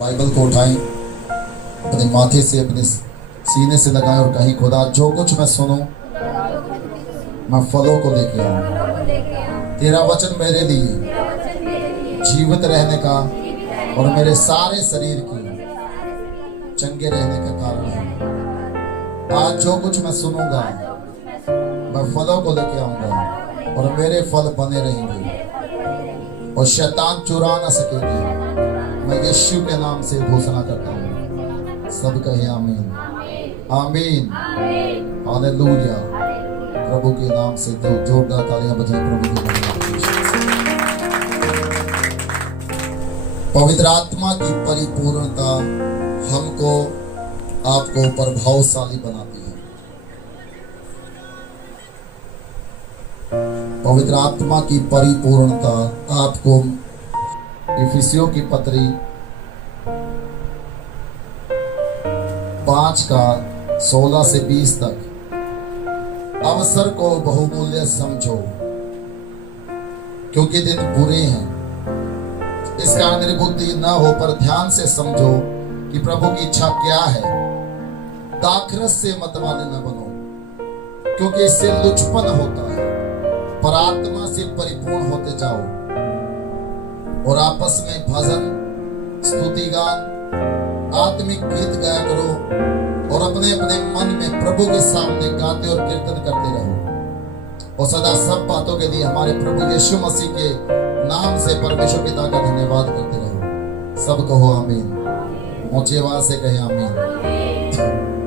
Bible को उठाएं, अपने माथे से अपने सीने से लगाएं और कहीं खुदा जो कुछ मैं सुनूं मैं फलों को लेके आऊं। तेरा वचन मेरे लिए जीवित रहने का और मेरे सारे शरीर की चंगे रहने का कारण है। आज जो कुछ मैं सुनूंगा मैं फलों को लेके आऊंगा और मेरे फल बने रहेंगे और शैतान चुरा ना सकेगी। मैं यीशु के नाम से घोषणा करता हूँ। सब कहे आमीन आमीन हालेलुया। प्रभु के नाम से तो जोरदार तालियां बजाएं प्रभु के नाम। पवित्र आत्मा की परिपूर्णता हमको आपको प्रभावशाली बनाती है। पवित्र आत्मा की परिपूर्णता आपको इफिसियों की पत्री 5:16 से 20 तक अवसर को बहुमूल्य समझो क्योंकि दिन बुरे हैं। इस कारण निर्बुद्धि न हो पर ध्यान से समझो कि प्रभु की इच्छा क्या है। दाखरस से मतवाले न बनो क्योंकि इससे लुचपन होता है, पर आत्मा से परिपूर्ण होते जाओ और आपस में भजन स्तुति गान आत्मिक गीत गाया करो और अपने अपने मन में प्रभु के सामने गाते और कीर्तन करते रहो और सदा सब बातों के लिए हमारे प्रभु यीशु मसीह के नाम से परमेश्वर पिता का धन्यवाद करते रहो। सब कहो आमीन। ऊंची आवाज से कहे आमीन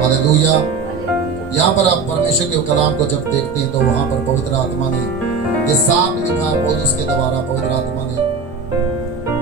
हालेलुया। यहाँ पर आप परमेश्वर के कलाम को जब देखते हैं तो वहां पर पवित्र आत्मा ने ये साफ लिखा है पौलुस के द्वारा। पवित्र आत्मा ने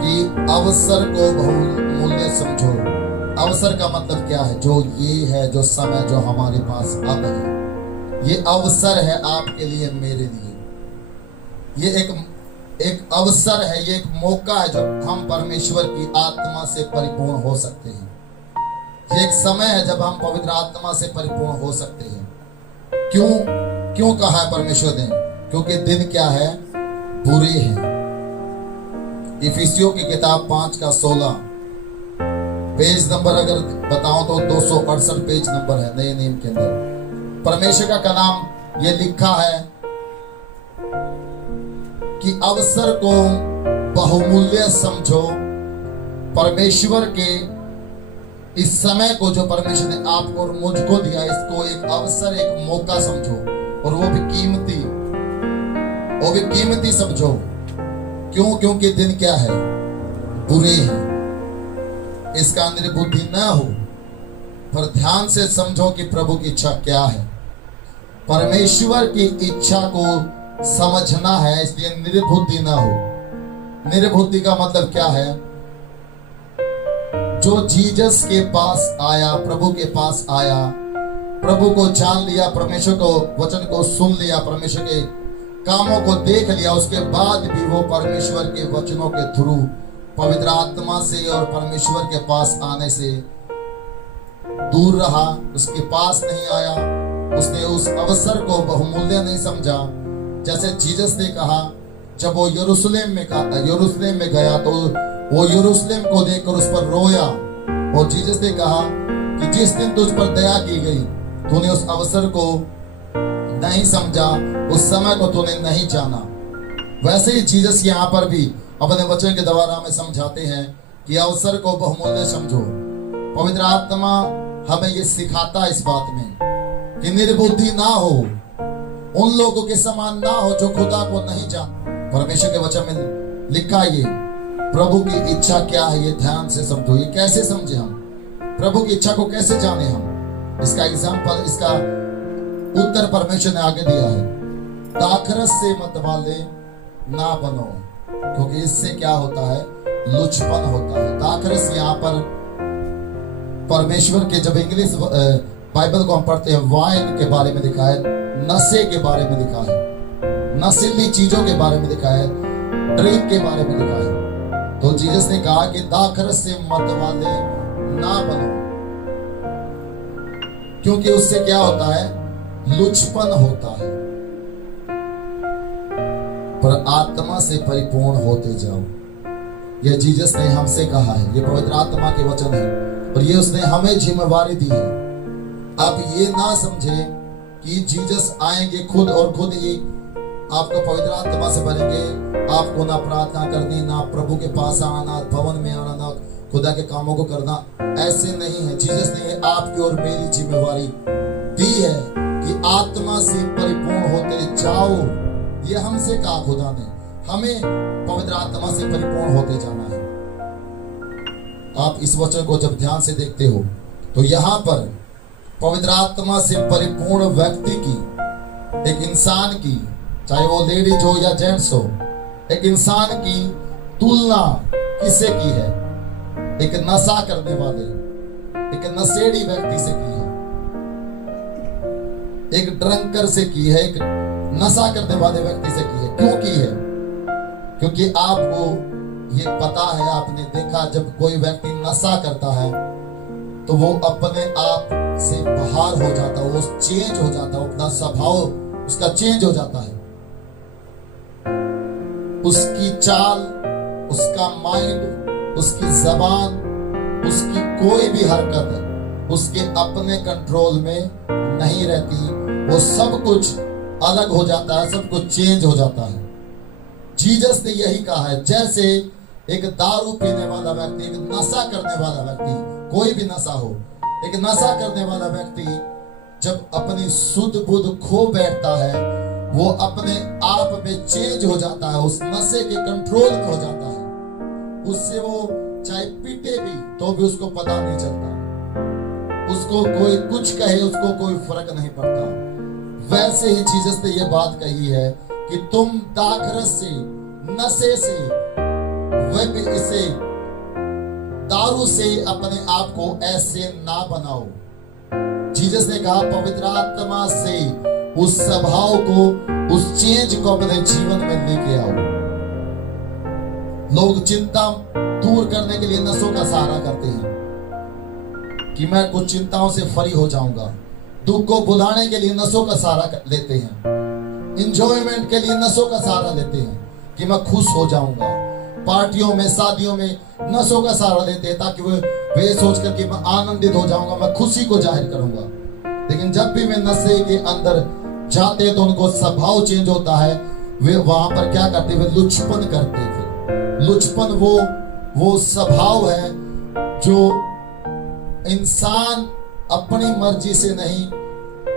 कि अवसर को बहुमूल्य समझो। अवसर का मतलब क्या है? जो ये है, जो समय जो हमारे पास अब है, ये अवसर है आपके लिए मेरे लिए। ये एक अवसर है, ये एक मौका है जब हम परमेश्वर की आत्मा से परिपूर्ण हो सकते हैं। ये एक समय है जब हम पवित्र आत्मा से परिपूर्ण हो सकते हैं। क्यों कहा है परमेश्वर ने? क्योंककि दिन क्या है? बुरे हैं। इफिसियों की किताब 5:16 पेज नंबर अगर बताऊं तो 268 पेज नंबर है नए नियम के अंदर। परमेश्वर का कलाम ये लिखा है कि अवसर को बहुमूल्य समझो। परमेश्वर के इस समय को जो परमेश्वर ने आपको और मुझको दिया, इसको एक अवसर, एक मौका समझो और वो भी कीमती समझो। क्योंकि दिन क्या है? बुरे हैं। इसका निर्बुद्धि न हो पर ध्यान से समझो कि प्रभु की इच्छा क्या है। परमेश्वर की इच्छा को समझना है, इसलिए निर्बुद्धि न हो। निर्बुद्धि का मतलब क्या है? जो जीसस के पास आया, प्रभु के पास आया, प्रभु को जान लिया, परमेश्वर को वचन को सुन लिया, परमेश्वर के कामों को देख लिया, उसके बाद भी वो परमेश्वर के वचनों के थ्रू पवित्र आत्मा से और परमेश्वर के पास आने से दूर रहा, उसके पास नहीं आया, उसने उस अवसर को बहुमूल्य नहीं समझा। जैसे जीसस ने कहा, जब वो यरूशलेम में गया तो वो यरूशलेम को देखकर उस पर रोया और जीसस ने कहा कि जिस दिन तुझ पर दया की गई तूने उस अवसर को नहीं समझा, उस समय को तूने नहीं जाना। वैसे ही जीसस यहाँ पर भी अपने वचन के द्वारा हमें समझाते हैं कि अवसर को बहुमूल्य समझो। पवित्र आत्मा हमें ये सिखाता है इस बात में कि निर्बुद्धि ना हो, उन लोगों के समान ना हो जो खुदा को नहीं जान। परमेश्वर के वचन में लिखा ये प्रभु की इच्छा क्या है, ये ध्यान से समझो। ये कैसे समझे हम? प्रभु की इच्छा को कैसे जाने हम? इसका एग्जाम्पल, इसका उत्तर परमेश्वर ने आगे दिया है। दाखरस से मतवाले ना बनो क्योंकि इससे क्या होता है? लुचपन होता है। दाखरस यहाँ पर परमेश्वर के, जब इंग्लिश बाइबल को हम पढ़ते हैं, वाइन के बारे में लिखा है, नशे के बारे में लिखा है, नशीली चीजों के बारे में लिखा है, ड्रिंक के बारे में लिखा है। तो जीसस ने कहा कि दाखरस से मतवाले ना बनो क्योंकि उससे क्या होता है? लुचपन होता है। पर आत्मा से परिपूर्ण होते जाओ। यह जीसस ने हमसे कहा है, ये पवित्र आत्मा के वचन है और ये उसने हमें जिम्मेवारी दी है। आप ये ना समझे कि जीसस आएंगे खुद और खुद ही आपको पवित्र आत्मा से भरेंगे, आपको ना प्रार्थना करनी, ना प्रभु के पास आना, ना भवन में आना, ना खुदा के कामों को करना, ऐसे नहीं है। जीसस ने आपकी और मेरी जिम्मेवारी दी है कि आत्मा से परिपूर्ण होते जाओ। ये हमसे कहा खुदा ने, हमें पवित्र आत्मा से परिपूर्ण होते जाना है। आप इस वचन को जब ध्यान से देखते हो तो यहाँ पर पवित्र आत्मा से परिपूर्ण व्यक्ति की, एक इंसान की, चाहे वो लेडीज हो या जेंट्स हो, एक इंसान की तुलना किससे की है? एक नशा करने वाले, एक नशेड़ी व्यक्ति से की है, एक ड्रंकर से की है, एक नशा करने वाले व्यक्ति से की है। क्यों की है? क्योंकि आपको ये पता है, आपने देखा जब कोई व्यक्ति नशा करता है तो वो अपने आप से बाहर हो जाता है, वो चेंज हो जाता है, अपना स्वभाव उसका चेंज हो जाता है, उसकी चाल, उसका माइंड, उसकी जबान, उसकी कोई भी हरकत उसके अपने कंट्रोल में नहीं रहती। वो सब कुछ अलग हो जाता है, सब कुछ चेंज हो जाता है। जीसस ने यही कहा है, जैसे एक दारू पीने वाला व्यक्ति, एक नशा करने वाला व्यक्ति, कोई भी नशा हो, एक नशा करने वाला व्यक्ति जब अपनी सुध बुध खो बैठता है, वो अपने आप में चेंज हो जाता है, उस नशे के कंट्रोल में हो जाता है। उससे वो चाहे पीटे भी तो भी उसको पता नहीं चलता, उसको कोई कुछ कहे उसको कोई फर्क नहीं पड़ता। वैसे ही जीसस ने ये बात कही है कि तुम दाखरस से, नशे से, वह इसे दारू से अपने आप को ऐसे ना बनाओ। जीसस ने कहा पवित्र आत्मा से उस स्वभाव को, उस चेंज को अपने जीवन में लेके आओ। लोग चिंता दूर करने के लिए नशों का सहारा करते हैं कि मैं कुछ चिंताओं से फ्री हो जाऊंगा। दुख को भुलाने के लिए नशों का सहारा लेते हैं, इंजॉयमेंट के लिए नशों का सहारा लेते हैं कि मैं खुश हो जाऊंगा। पार्टियों में, शादियों में नशों का सहारा लेते हैं ताकि वे सोच कर कि मैं आनंदित हो जाऊंगा, मैं खुशी को जाहिर करूंगा। लेकिन जब भी वे नशे के अंदर जाते हैं तो उनको स्वभाव चेंज होता है। वे वहां पर क्या करते, वे लुचपन करते। फिर लुचपन वो स्वभाव है जो इंसान अपनी मर्जी से नहीं,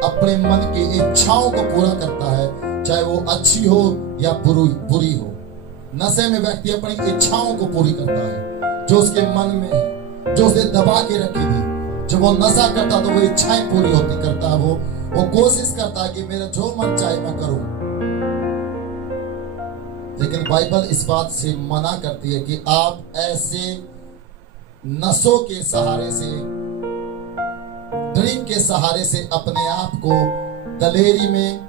अपने मन की इच्छाओं को पूरा करता है, चाहे वो अच्छी हो या बुरी हो। नशे में व्यक्ति अपनी इच्छाओं को पूरी करता है जो उसके मन में है, जो उसने दबा के रखी थी। जब वो नशा करता तो वो इच्छाएं पूरी होती करता है, वो कोशिश करता है कि मेरा जो मन चाहे मैं करूं। लेकिन बाइबल इस बात से मना करती है कि आप ऐसे नशों के सहारे से, ड्रिंक के सहारे से अपने आप को दलेरी में,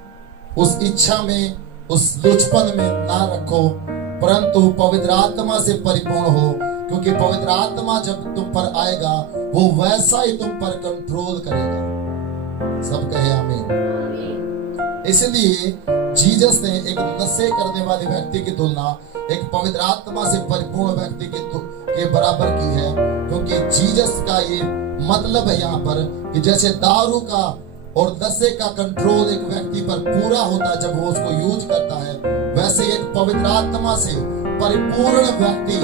उस इच्छा में, उस लुचपन में ना रखो, परंतु पवित्र आत्मा से परिपूर्ण हो। क्योंकि पवित्र आत्मा जब तुम पर आएगा वो वैसा ही तुम पर कंट्रोल करेगा। सब कहे आमीन। इसलिए जीसस ने एक नशे करने वाले व्यक्ति की तुलना एक पवित्र आत्मा से परिपूर्ण व्यक्ति के बराबर की है। क्योंकि जीसस का ये मतलब है यहाँ पर कि जैसे दारू का और नशे का कंट्रोल एक व्यक्ति पर पूरा होता है जब वो उसको यूज करता है, वैसे एक पवित्र आत्मा से परिपूर्ण व्यक्ति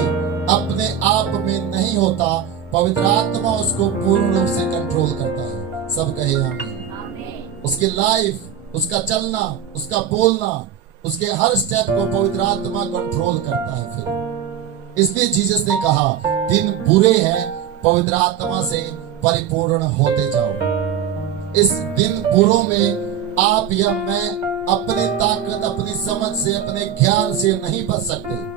अपने आप में नहीं होता, पवित्र आत्मा उसको पूर्ण रूप से कंट्रोल करता है। सब कहे आमीन। उसकी लाइफ, उसका चलना, उसका बोलना, उसके हर स्टेप को पवित्र आत्मा कंट्रोल करता है। फिर इसलिए जीसस ने कहा दिन बुरे हैं, पवित्र आत्मा से परिपूर्ण होते जाओ। इस दिन बुरों में आप या मैं अपनी ताकत, अपनी समझ से, अपने ज्ञान से नहीं बच सकते।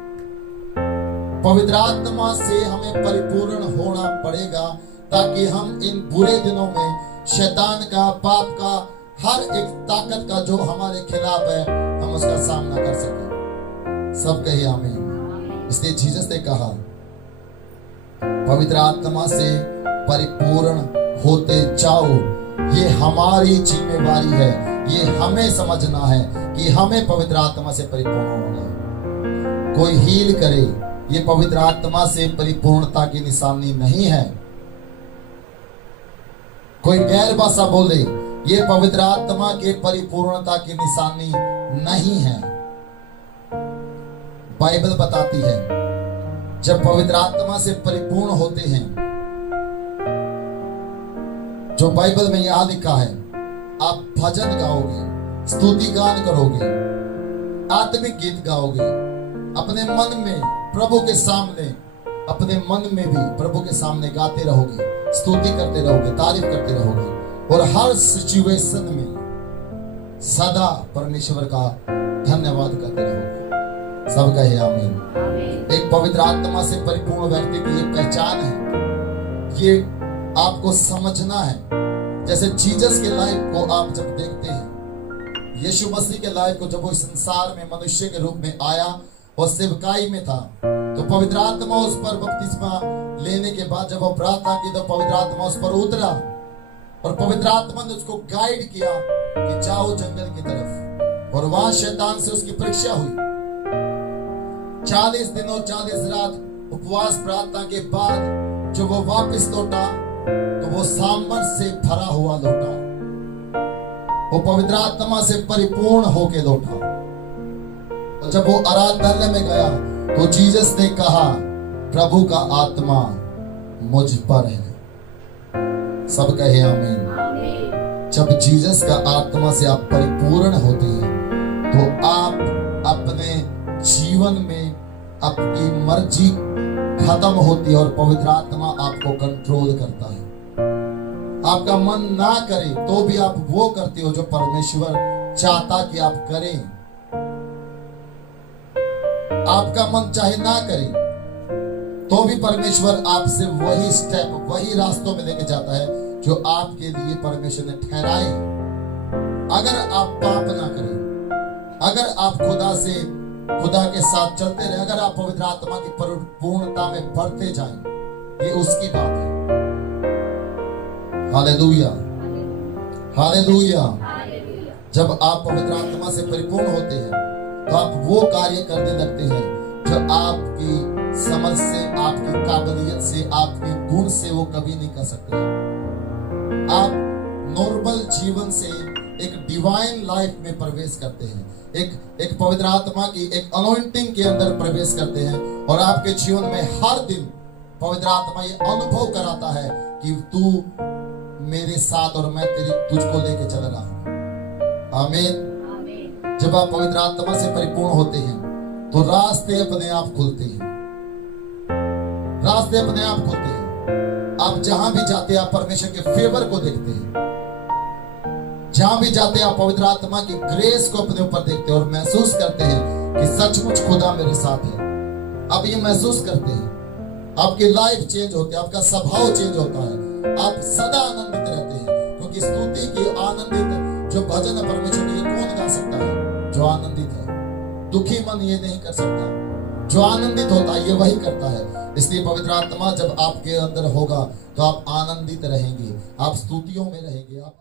पवित्र आत्मा से हमें परिपूर्ण होना पड़ेगा ताकि हम इन बुरे दिनों में शैतान का, पाप का, हर एक ताकत का जो हमारे खिलाफ है, हम उसका सामना कर सकें। सब कहिए आमीन। इसलिए जीसस ने कहा पवित्र आत्मा से परिपूर्ण होते जाओ। ये हमारी जिम्मेवारी है, ये हमें समझना है कि हमें पवित्र आत्मा से परिपूर्ण होना है। कोई हील करे, ये पवित्र आत्मा से परिपूर्णता की निशानी नहीं है। कोई गैर भाषा बोले, ये पवित्र आत्मा के परिपूर्णता की निशानी नहीं है। बाइबल बताती है जब पवित्र आत्मा से परिपूर्ण होते हैं, जो बाइबल में यहां लिखा है, आप भजन गाओगे, स्तुति गान करोगे, आत्मिक गीत गाओगे, अपने मन में प्रभु के सामने, अपने मन में भी प्रभु के सामने गाते रहोगे, स्तुति करते रहोगे, तारीफ करते रहोगे, और हर सिचुएशन में सदा परमेश्वर का धन्यवाद करते रहोगे। सब कहे आमीन। एक पवित्र आत्मा से परिपूर्ण व्यक्ति की ये पहचान है, ये आपको समझना है। जैसे जीसस के लाइफ को आप जब देखते हैं, यीशु मसीह के लाइफ को, जब वो इस संसार में मनुष्य के रूप में आया और सेवकाई में था, तो पवित्र आत्मा उस पर बपतिस्मा लेने के बाद जब वो प्रार्थना की, तो पवित्र आत्मा उस पर उतरा और पवित्र आत्मा ने उसको गाइड किया कि जाओ जंगल की तरफ, और वहां शैतान से उसकी परीक्षा हुई। 40 दिन और 40 रात उपवास प्रार्थना के बाद जब वो वापस लौटा, तो वो सामर्थ से भरा हुआ लौटा, वो पवित्र आत्मा से परिपूर्ण होके लौटा। और जब वो आराधनालय में गया, तो जीसस ने कहा, प्रभु का आत्मा मुझ पर है। सब कहे आमीन। जब जीसस का आत्मा से आप परिपूर्ण होते हैं, तो आप अपने जीवन में आपकी मर्जी खत्म होती है और पवित्र आत्मा आपको कंट्रोल करता है। आपका मन ना करे तो भी आप वो करते हो जो परमेश्वर चाहता कि आप करें। आपका मन चाहे ना करे तो भी परमेश्वर आपसे वही स्टेप, वही रास्तों में लेके जाता है जो आपके लिए परमेश्वर ने ठहराए। अगर आप पाप ना करें, अगर आप खुदा के साथ चलते रहे, अगर आप पवित्र आत्मा की परिपूर्णता में बढ़ते जाएं, ये उसकी बात है। Hallelujah, hallelujah. जब आप पवित्र आत्मा से परिपूर्ण होते हैं, तो आप वो कार्य करने लगते हैं जो आपकी समझ से, आपकी काबिलियत से, आपके गुण से वो कभी नहीं कर सकते। आप नॉर्मल जीवन से एक डिवाइन लाइफ में प्रवेश करते हैं, एक पवित्र आत्मा की एक अनॉइंटिंग के अंदर प्रवेश करते हैं, और आपके जीवन में हर दिन पवित्र आत्मा ये अनुभव कराता है कि तू मेरे साथ और मैं तुझको लेके चल रहा हूं। आमीन। जब आप पवित्र आत्मा से परिपूर्ण होते हैं, तो रास्ते अपने आप खुलते हैं, रास्ते अपने आप खुलते हैं। आप जहां भी जाते हैं, आप परमेश्वर के फेवर को देखते हैं। जहां भी जाते हैं, आप पवित्र आत्मा की ग्रेस को अपने ऊपर देखते हैं और महसूस करते हैं कि सचमुच खुदा मेरे साथ है। आप ये महसूस करते हैं, आपकी लाइफ चेंज होती है, आपका स्वभाव चेंज होता है, आप सदा आनंदित रहते हैं। क्योंकि स्तुति की आनंदित जो भजन है परमेश्वर के, कौन गा सकता है? जो आनंदित है। दुखी मन ये नहीं कर सकता, जो आनंदित होता है ये वही करता है। इसलिए पवित्र आत्मा जब आपके अंदर होगा, तो आप आनंदित रहेंगे, आप स्तुतियों में रहेंगे, आप